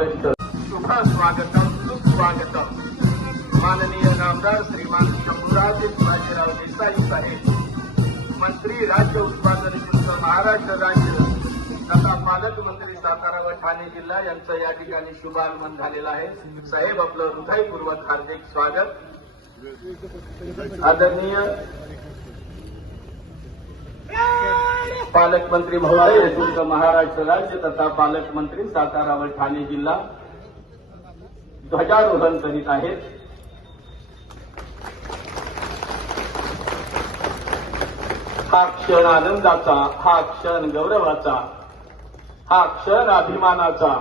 समाविष्ट शुभ स्वागतम सुस्वागतम माननीय नामदार श्रीमान शंभूराज शिवाजीराव देसाई साहेब, मंत्री राज्य उत्पादन शुल्क महाराष्ट्र राज्य तथा पालकमंत्री सातारा व ठाणे जिल्हा यांचं या ठिकाणी शुभ आगमन झालेलं आहे. साहेब, आपलं हृदयपूर्वक हार्दिक स्वागत. आदरणीय पालकमंत्री महोदय, शुल्क महाराष्ट्र राज्य तथा पालकमंत्री सातारा व ठाणे जिल्हा ध्वजारोहण करीत आहेत. हा क्षण आनंदाचा, हा क्षण गौरवाचा, हा क्षण अभिमानाचा.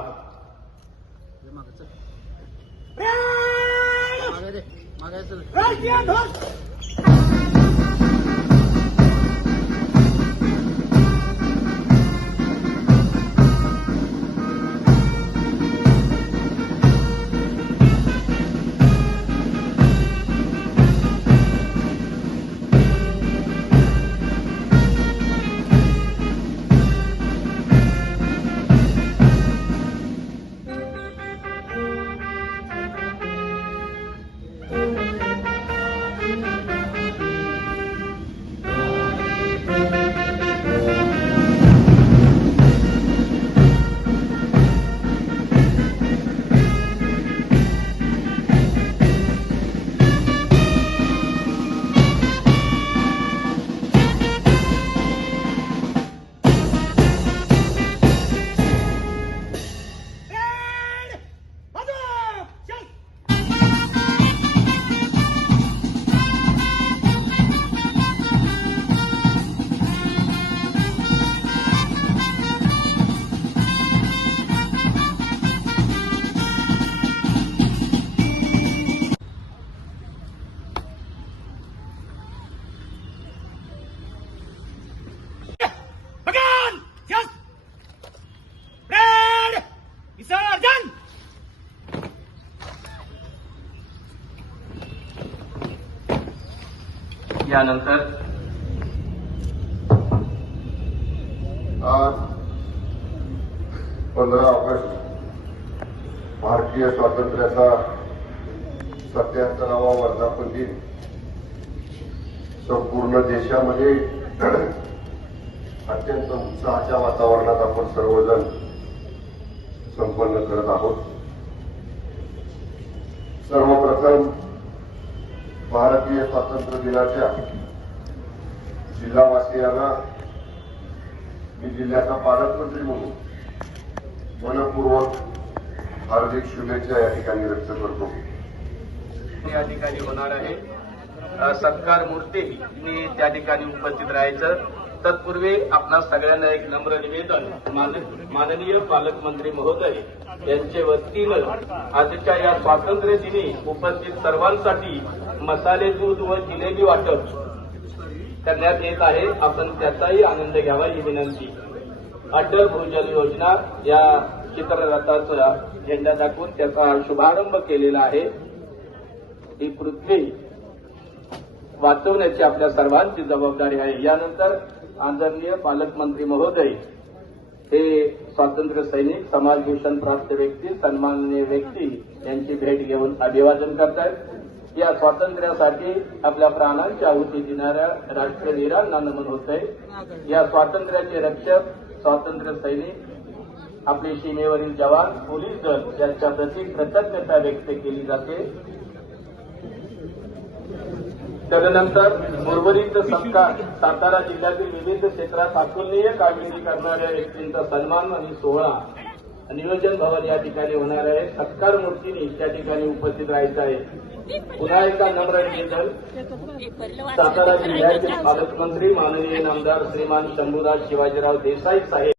यानंतर आज 15 ऑगस्ट भारतीय स्वातंत्र्याचा 77वा वर्धापन दिन संपूर्ण देशामध्ये अत्यंत उत्साहाच्या वातावरणात आपण सर्वजण संपन्न करत आहोत. सर्वप्रथम भारतीय स्वातंत्र्य दिनाच्या जिल्हावासियांना मी जिल्ह्याचा पालकमंत्री म्हणून मनपूर्वक हार्दिक शुभेच्छा या ठिकाणी व्यक्त करतो. या ठिकाणी होणार आहे सत्कार मूर्ती त्या ठिकाणी उपस्थित राहायचं. तत्पूर्वी आपणा सगळ्यांना एक नम्र निवेदन, माननीय पालकमंत्री महोदय यांच्या वतीनं आजच्या या स्वातंत्र्य दिनी उपस्थित सर्वांसाठी मसाले दूध व जिलेबी वाटप करण्यात येत आहे. आपण त्याचाही आनंद घ्यावा ही विनंती. अटल भूजल योजना या चित्ररथाचा झेंडा दाखवून त्याचा शुभारंभ केलेला आहे. ही पृथ्वी वाचवण्याची आपल्या सर्वांची जबाबदारी आहे. यानंतर आदरणीय पालकमंत्री महोदय हे स्वातंत्र्य सैनिक, समाजभूषण प्राप्त व्यक्ती, सन्माननीय व्यक्ती यांची भेट घेऊन अभिवादन करतायत. या स्वातंत्र्यासाठी आपल्या प्राणांची आहुती देणाऱ्या राष्ट्रवीरांना नमन होत आहे. या स्वातंत्र्याचे रक्षक स्वातंत्र्य सैनिक, आपले सीमेवरील जवान, पोलीस दल यांच्या प्रती कृतज्ञता व्यक्त केली जाते. तदनंतर उर्वरित सत्कार, सातारा जिल्ह्यातील विविध क्षेत्रात अतुलनीय कामगिरी करणाऱ्या व्यक्तींचा सन्मान आणि सोहळा नियोजन भवन या ठिकाणी होणार आहे. सत्कार मूर्तीने त्या ठिकाणी उपस्थित राहायचं आहे. पुन्हा एकदा नम्र निवेदन, सातारा जिल्ह्याचे पालकमंत्री माननीय नामदार श्रीमान शंभूराज शिवाजीराव देसाई साहेब